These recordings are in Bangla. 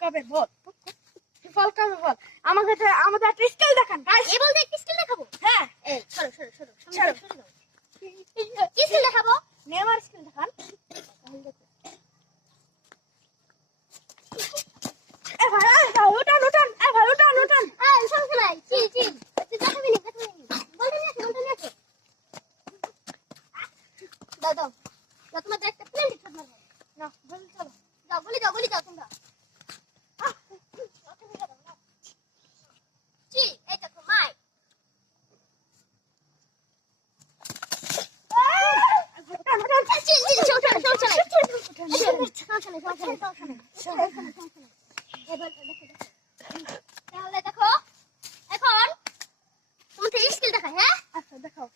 কবে বল বল কবে বল আমাকে আমাদের একটা স্কেল দেখান গাইস এই বলতে একটা স্কিল দেখাবো হ্যাঁ এই সরো সরো সরো সরো। সামনে দাও কি স্কিল দেখাবো নেমার স্কেল দেখান এ ভাই উঠান উঠান এ ভাই উঠান উঠান এই সমস্যা নাই চিল চিল তুই দেখাবি না বলতে নিয়ে আসো দাও দাও দাও তোমার একটা প্লেন শট মারবো না বল চলো যাও বলি যাও তোমরা চিল এই দেখো মাই উঠান উঠান চিল চিল সমস্যা নাই সমস্যা নাই তাহলে দেখো এখন তোমাকে স্কিল দেখাই হ্যাঁ আচ্ছা দেখাও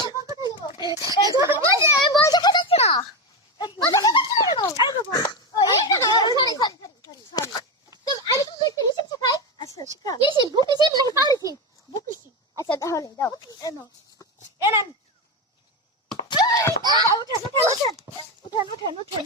এখন কোথায় যাবো বল দেখা যাচ্ছে না বল দেখা যাচ্ছে না এই বাবা সরি আমি তো দেখতে হিসেব শেখাই আচ্ছা শিখা কি শিখ বুক শিখ নাকি পাউলি শিখ বুকিছি আচ্ছা তাহলে দাও এনো এনেন উঠান উঠান উঠান উঠান উঠান উঠান